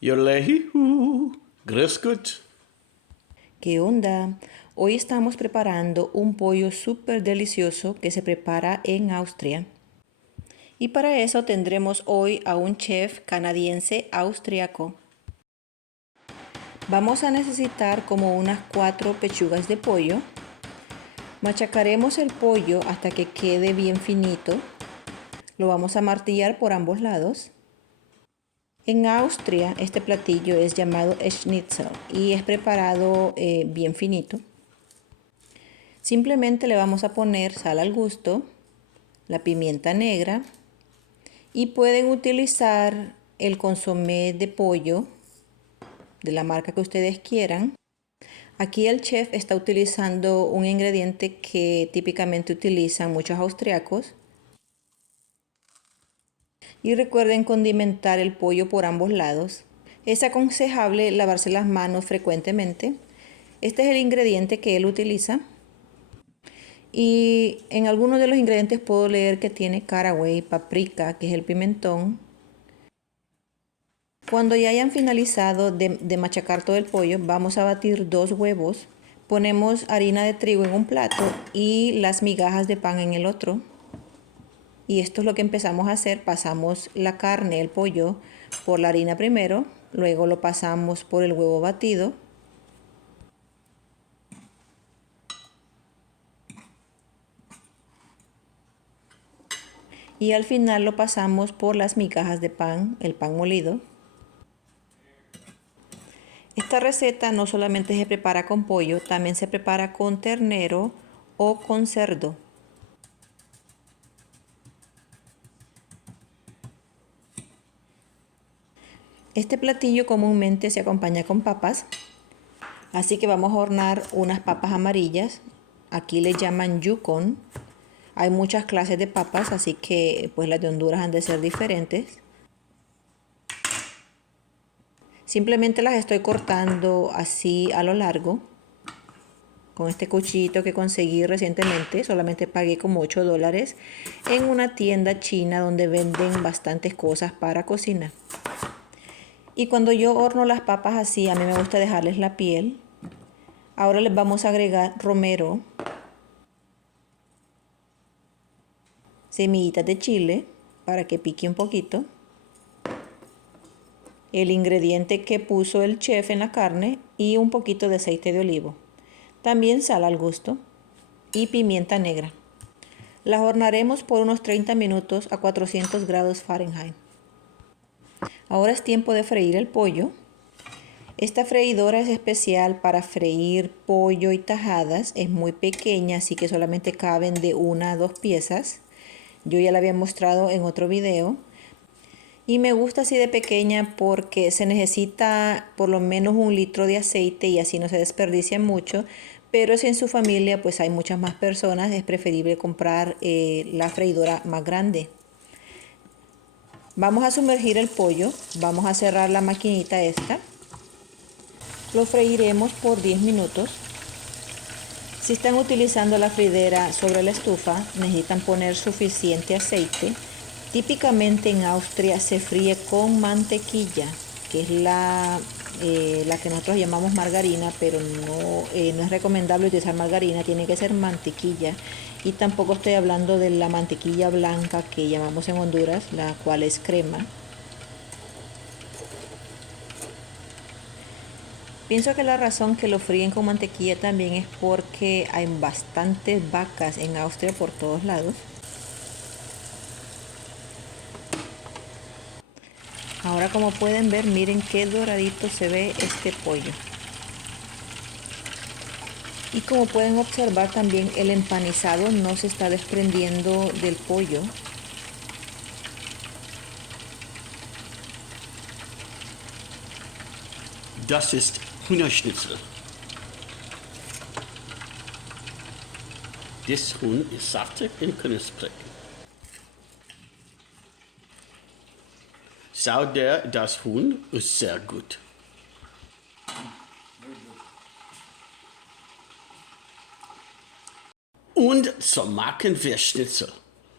Yolahihu. Grüß Gott. ¿Qué onda? Hoy estamos preparando un pollo súper delicioso que se prepara en Austria. Y para eso tendremos hoy a un chef canadiense austriaco. Vamos a necesitar como unas 4 pechugas de pollo. Machacaremos el pollo hasta que quede bien finito. Lo vamos a martillar por ambos lados. En Austria este platillo es llamado Schnitzel y es preparado bien finito. Simplemente le vamos a poner sal al gusto, la pimienta negra y pueden utilizar el consomé de pollo de la marca que ustedes quieran. Aquí el chef está utilizando un ingrediente que típicamente utilizan muchos austriacos. Y recuerden condimentar el pollo por ambos lados. Es aconsejable lavarse las manos frecuentemente. Este es el ingrediente que él utiliza. Y en algunos de los ingredientes puedo leer que tiene caraway, paprika, que es el pimentón. Cuando ya hayan finalizado de machacar todo el pollo, vamos a batir 2 huevos. Ponemos harina de trigo en un plato y las migajas de pan en el otro. Y esto es lo que empezamos a hacer. Pasamos la carne, el pollo, por la harina primero. Luego lo pasamos por el huevo batido. Y al final lo pasamos por las migajas de pan, el pan molido. Esta receta no solamente se prepara con pollo, también se prepara con ternero o con cerdo. Este platillo comúnmente se acompaña con papas, así que vamos a hornear unas papas amarillas. Aquí le llaman Yukon. Hay muchas clases de papas, así que pues las de Honduras han de ser diferentes. Simplemente las estoy cortando así a lo largo con este cuchillito que conseguí recientemente. Solamente pagué como $8 en una tienda china donde venden bastantes cosas para cocinar. Y cuando yo horno las papas así, a mí me gusta dejarles la piel. Ahora les vamos a agregar romero, semillitas de chile para que pique un poquito, el ingrediente que puso el chef en la carne y un poquito de aceite de olivo. También sal al gusto y pimienta negra. Las hornearemos por unos 30 minutos a 400 grados Fahrenheit. Ahora es tiempo de freír el pollo. Esta freidora es especial para freír pollo y tajadas. Es muy pequeña, así que solamente caben de 1 a 2 piezas. Yo ya la había mostrado en otro video. Y me gusta así de pequeña porque se necesita por lo menos 1 litro de aceite y así no se desperdicia mucho. Pero si en su familia pues hay muchas más personas, es preferible comprar la freidora más grande. Vamos a sumergir el pollo, vamos a cerrar la maquinita esta. Lo freiremos por 10 minutos. Si están utilizando la freidera sobre la estufa, necesitan poner suficiente aceite. Típicamente en Austria se fríe con mantequilla, que es la que nosotros llamamos margarina, pero no es recomendable utilizar margarina, tiene que ser mantequilla. Y tampoco estoy hablando de la mantequilla blanca que llamamos en Honduras, la cual es crema. Pienso que la razón que lo fríen con mantequilla también es porque hay bastantes vacas en Austria por todos lados. Ahora, como pueden ver, miren qué doradito se ve este pollo. Y como pueden observar también el empanizado no se está desprendiendo del pollo. Das ist Hühnerschnitzel. Das Huhn ist saftig und knusprig. Das Huhn ist sehr gut. Und so machen wir Schnitzel.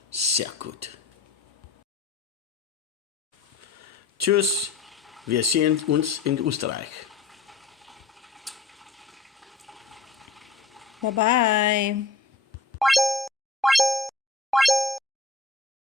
Sehr gut. Tschüss. Wir sehen uns in Österreich. Bye bye.